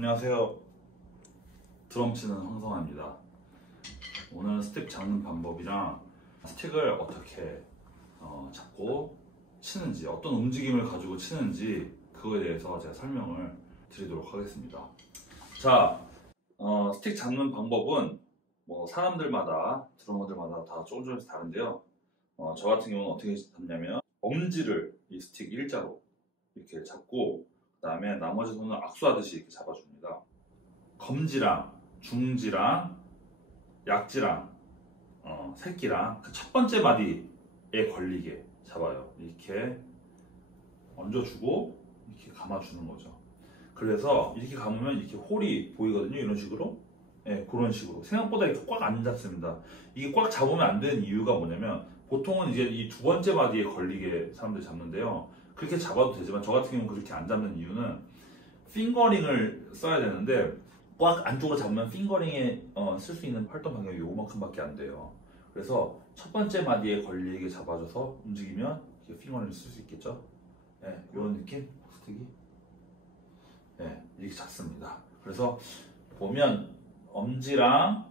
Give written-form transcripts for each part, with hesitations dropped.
안녕하세요. 드럼 치는 황성아입니다. 오늘 스틱 잡는 방법이랑 스틱을 어떻게 잡고 치는지, 어떤 움직임을 가지고 치는지 그거에 대해서 제가 설명을 드리도록 하겠습니다. 자, 스틱 잡는 방법은 뭐 사람들마다, 드러머들마다 다 조금씩 다른데요. 저 같은 경우는 어떻게 잡냐면 엄지를 이 스틱 일자로 이렇게 잡고 그 다음에 나머지 손을 악수하듯이 이렇게 잡아줍니다. 검지랑 중지랑 약지랑 새끼랑 그 첫 번째 마디에 걸리게 잡아요. 이렇게 얹어주고 이렇게 감아주는 거죠. 그래서 이렇게 감으면 이렇게 홀이 보이거든요. 이런 식으로. 네, 그런 식으로. 생각보다 이렇게 꽉 안 잡습니다. 이게 꽉 잡으면 안 되는 이유가 뭐냐면 보통은 이제 이 두 번째 마디에 걸리게 사람들이 잡는데요. 그렇게 잡아도 되지만 저 같은 경우는 그렇게 안 잡는 이유는 핑거링을 써야 되는데 꽉 안쪽으로 잡으면 핑거링에 쓸 수 있는 활동 반경이 요만큼밖에 안 돼요. 그래서 첫 번째 마디에 걸리게 잡아줘서 움직이면 핑거링을 쓸 수 있겠죠. 네, 이런 느낌? 스틱이 네, 이렇게 잡습니다. 그래서 보면 엄지랑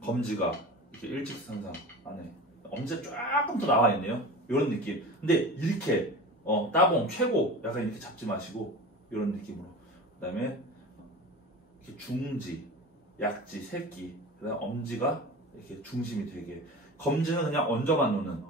검지가 이렇게 일직선상 안에 엄지가 조금 더 나와 있네요. 이런 느낌. 근데 이렇게 따봉 최고 약간 이렇게 잡지 마시고 이런 느낌으로. 그 다음에 이렇게 중지, 약지, 새끼, 그다음 엄지가 이렇게 중심이 되게. 검지는 그냥 얹어만 놓는.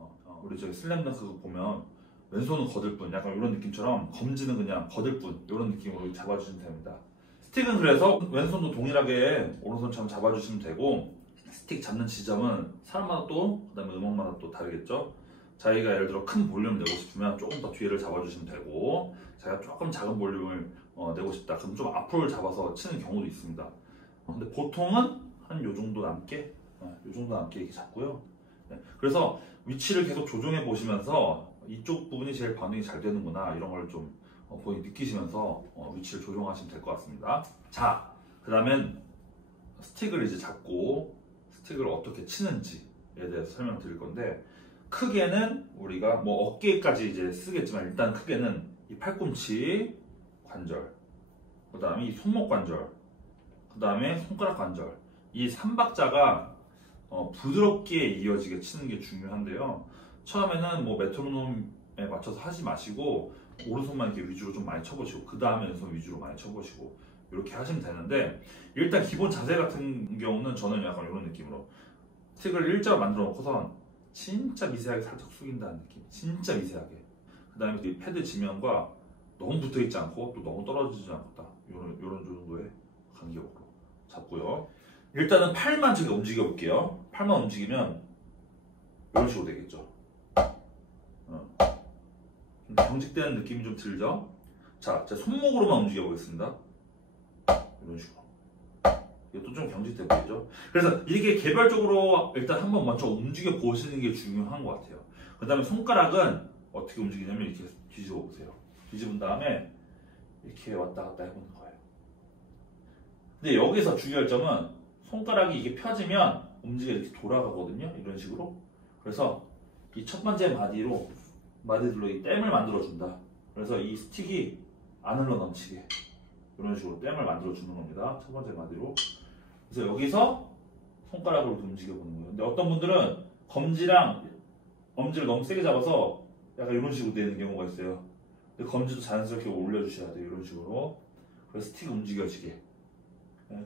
우리 저기 슬램덩크 보면 왼손은 거들뿐 약간 이런 느낌처럼 검지는 그냥 거들뿐 이런 느낌으로 잡아주시면 됩니다. 스틱은 그래서 왼손도 동일하게 오른손처럼 잡아주시면 되고 스틱 잡는 지점은 사람마다 또 그다음에 음악마다 또 다르겠죠. 자기가 예를 들어 큰 볼륨을 내고 싶으면 조금 더 뒤를 잡아주시면 되고 자기가 조금 작은 볼륨을 내고 싶다 그럼 좀 앞으로 잡아서 치는 경우도 있습니다. 근데 보통은 한 요 정도 남게 요 정도 남게 이렇게 잡고요. 네. 그래서 위치를 계속 조정해 보시면서 이쪽 부분이 제일 반응이 잘 되는구나 이런 걸 좀 본인 느끼시면서 위치를 조정하시면 될 것 같습니다. 자, 그 다음엔 스틱을 이제 잡고 스틱을 어떻게 치는지에 대해서 설명드릴 건데 크게는 우리가 뭐 어깨까지 이제 쓰겠지만 일단 크게는 이 팔꿈치 관절, 그 다음에 이 손목 관절, 그 다음에 손가락 관절 이 3박자가 부드럽게 이어지게 치는 게 중요한데요. 처음에는 뭐 메트로놈에 맞춰서 하지 마시고 오른손만 이렇게 위주로 좀 많이 쳐보시고 그 다음에 왼손 위주로 많이 쳐보시고 이렇게 하시면 되는데 일단 기본 자세 같은 경우는 저는 약간 이런 느낌으로 스틱을 일자로 만들어 놓고선 진짜 미세하게 살짝 숙인다는 느낌. 진짜 미세하게. 그 다음에 이 패드 지면과 너무 붙어있지 않고 또 너무 떨어지지 않고 이런 정도의 간격으로 잡고요. 일단은 팔만 제가 움직여 볼게요. 팔만 움직이면 이런 식으로 되겠죠. 경직되는 느낌이 좀 들죠? 자, 제 손목으로만 움직여 보겠습니다. 이런 식으로. 이것도 좀 경직돼 보이죠? 그래서 이렇게 개별적으로 일단 한번 먼저 움직여 보시는 게 중요한 것 같아요. 그 다음에 손가락은 어떻게 움직이냐면 이렇게 뒤집어 보세요. 뒤집은 다음에 이렇게 왔다 갔다 해보는 거예요. 근데 여기서 주의할 점은 손가락이 이게 펴지면 엄지가 이렇게 돌아가거든요. 이런 식으로. 그래서 이 첫 번째 마디들로 이 댐을 만들어준다. 그래서 이 스틱이 안 흘러 넘치게 이런 식으로 댐을 만들어주는 겁니다. 첫 번째 마디로. 그래서 여기서 손가락으로 움직여보는 거예요. 근데 어떤 분들은 검지랑 엄지를 너무 세게 잡아서 약간 이런 식으로 되는 경우가 있어요. 근데 검지도 자연스럽게 올려주셔야 돼요. 이런 식으로. 그래서 스틱이 움직여지게. 네.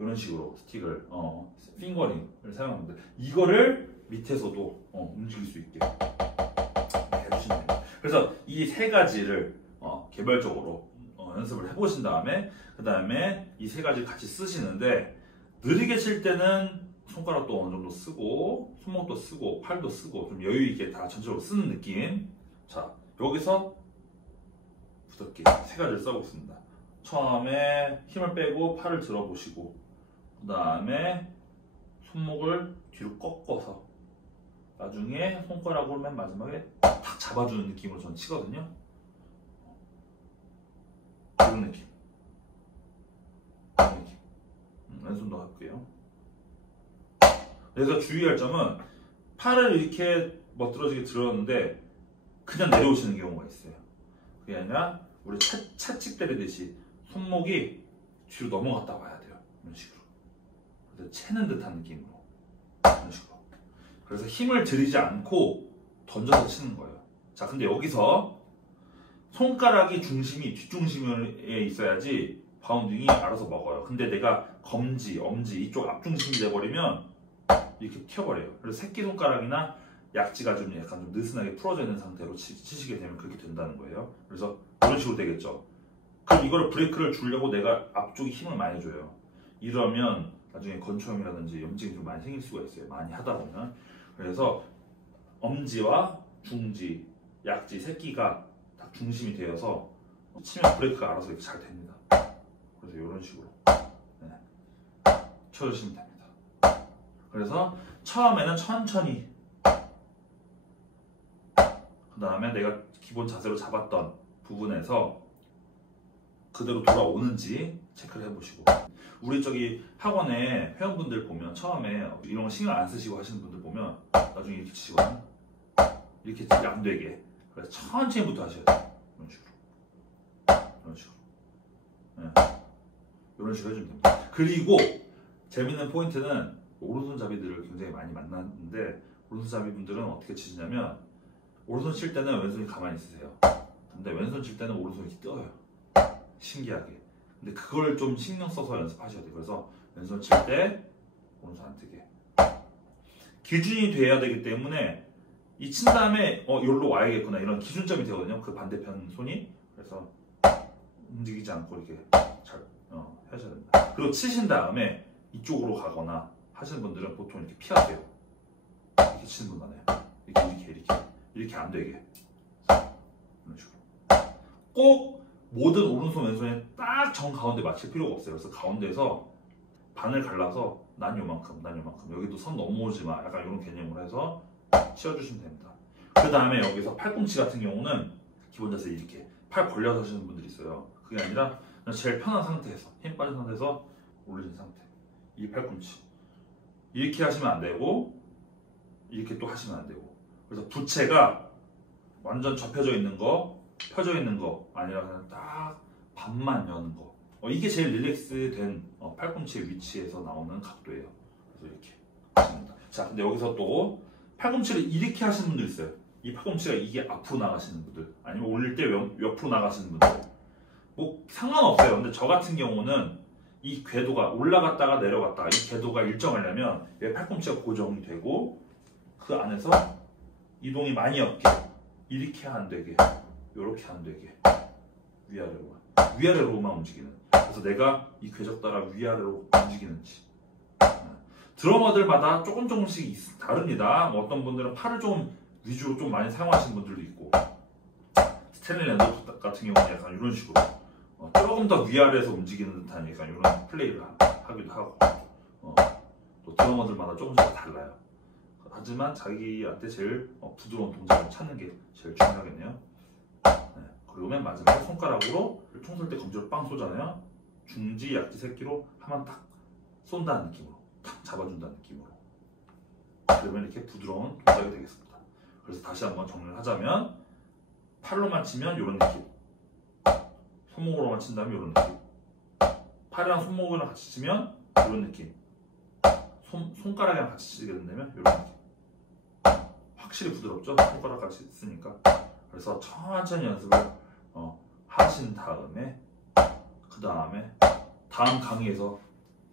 이런 식으로 스틱을 핑거링을 사용합니다. 이거를 밑에서도 움직일 수 있게 해주시면 됩니다. 그래서 이 세 가지를 개별적으로 연습을 해보신 다음에 그 다음에 이 세 가지를 같이 쓰시는데 느리게 칠 때는 손가락도 어느 정도 쓰고 손목도 쓰고 팔도 쓰고 좀 여유 있게 다 전체적으로 쓰는 느낌. 자, 여기서 부드럽게 세 가지를 써보겠습니다. 처음에 힘을 빼고 팔을 들어보시고 그 다음에 손목을 뒤로 꺾어서 나중에 손가락으로 맨 마지막에 탁 잡아주는 느낌으로 전 치거든요. 이런 느낌. 이런 느낌. 왼손도 할게요. 그래서 주의할 점은 팔을 이렇게 멋들어지게 들었는데 그냥 내려오시는 경우가 있어요. 그게 아니라 우리 차칙 때리듯이 손목이 뒤로 넘어갔다 와야 돼요. 이런 식으로. 그래서 채는 듯한 느낌으로. 이런 식으로. 그래서 힘을 들이지 않고 던져서 치는 거예요. 자, 근데 여기서 손가락이 중심이 뒷중심에 있어야지 바운딩이 알아서 먹어요. 근데 내가 검지, 엄지 이쪽 앞중심이 돼버리면 이렇게 튀어버려요. 그래서 새끼손가락이나 약지가 좀 약간 좀 느슨하게 풀어져 있는 상태로 치시게 되면 그렇게 된다는 거예요. 그래서 이런 식으로 되겠죠. 그럼 이거를 브레이크를 주려고 내가 앞쪽에 힘을 많이 줘요. 이러면 나중에 건초염이라든지 염증이 좀 많이 생길 수가 있어요. 많이 하다 보면. 그래서 엄지와 중지, 약지, 새끼가 딱 중심이 되어서 치면 브레이크가 알아서 이렇게 잘 됩니다. 그래서 이런 식으로 쳐주시면 됩니다. 그래서 처음에는 천천히, 그 다음에 내가 기본 자세로 잡았던 부분에서 그대로 돌아오는지 체크를 해보시고, 우리 저기 학원에 회원분들 보면 처음에 이런 거 신경 안 쓰시고 하시는 분들 보면 나중에 이렇게 치시거든요. 이렇게 안 되게. 그래서 천천히부터 하셔야 돼요. 이런 식으로. 이런 식으로. 이런 식으로 해주면 됩니다. 그리고 재밌는 포인트는 오른손잡이들을 굉장히 많이 만났는데, 오른손잡이분들은 어떻게 치시냐면 오른손 칠 때는 왼손이 가만히 있으세요. 근데 왼손 칠 때는 오른손이 이렇게 떠요. 신기하게. 근데 그걸 좀 신경 써서 연습하셔야 돼요. 그래서 왼손 칠 때 오른손 안 뜨게. 기준이 돼야 되기 때문에 이 친 다음에 여기로 와야겠구나 이런 기준점이 되거든요. 그 반대편 손이. 그래서 움직이지 않고 이렇게 잘 하셔야 됩니다. 그리고 치신 다음에 이쪽으로 가거나 하시는 분들은 보통 이렇게 피하세요. 이렇게 치는 분 많아요. 이렇게 안 되게. 이런 식으로. 꼭 모든 오른손 왼손에 딱 정 가운데 맞출 필요가 없어요. 그래서 가운데서 반을 갈라서 난 요만큼 여기도 선 넘어오지 마 약간 이런 개념으로 해서 치워주시면 됩니다. 그 다음에 여기서 팔꿈치 같은 경우는 기본 자세 이렇게 팔 벌려서 하시는 분들이 있어요. 그게 아니라 그냥 제일 편한 상태에서, 힘 빠진 상태에서 올리신 상태. 이 팔꿈치 이렇게 하시면 안 되고 이렇게 또 하시면 안 되고. 그래서 부채가 완전 접혀져 있는 거, 펴져 있는 거 아니라 그냥 딱 반만 여는 거. 이게 제일 릴렉스된 팔꿈치의 위치에서 나오는 각도예요. 그래서 이렇게 하십니다. 자, 근데 여기서 또 팔꿈치를 이렇게 하시는 분들 있어요. 이 팔꿈치가 이게 앞으로 나가시는 분들, 아니면 올릴 때 옆으로 나가시는 분들, 뭐 상관없어요. 근데 저 같은 경우는 이 궤도가 올라갔다가 내려갔다가 이 궤도가 일정하려면 얘 팔꿈치가 고정이 되고 그 안에서 이동이 많이 없게, 이렇게 안 되게, 이렇게 안 되게, 위아래로만 움직이는. 그래서 내가 이 궤적 따라 위아래로 움직이는지. 드러머들마다 조금씩 다릅니다. 뭐 어떤 분들은 팔을 좀 위주로 좀 많이 사용하시는 분들도 있고, 스탠리 랜더프 같은 경우는 약간 이런 식으로 조금 더 위아래에서 움직이는 듯한 약간 이런 플레이를 하기도 하고, 또 드러머들마다 조금씩 달라요. 하지만 자기한테 제일 부드러운 동작을 찾는 게 제일 중요하겠네요. 그리고 맨 마지막에 손가락으로 총 쏠 때 검지로 빵 쏘잖아요. 중지, 약지, 새끼로 하면 딱 쏜다는 느낌으로, 탁 잡아준다는 느낌으로. 그러면 이렇게 부드러운 동작이 되겠습니다. 그래서 다시 한번 정리를 하자면, 팔로만 치면 이런 느낌, 손목으로만 친다면 이런 느낌, 팔이랑 손목이랑 같이 치면 이런 느낌, 손가락이랑 같이 치게 된다면 이런 느낌. 확실히 부드럽죠? 손가락 같이 쓰니까. 그래서 천천히 연습을 하신 다음에 그 다음에 다음 강의에서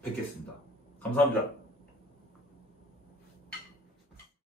뵙겠습니다. 감사합니다.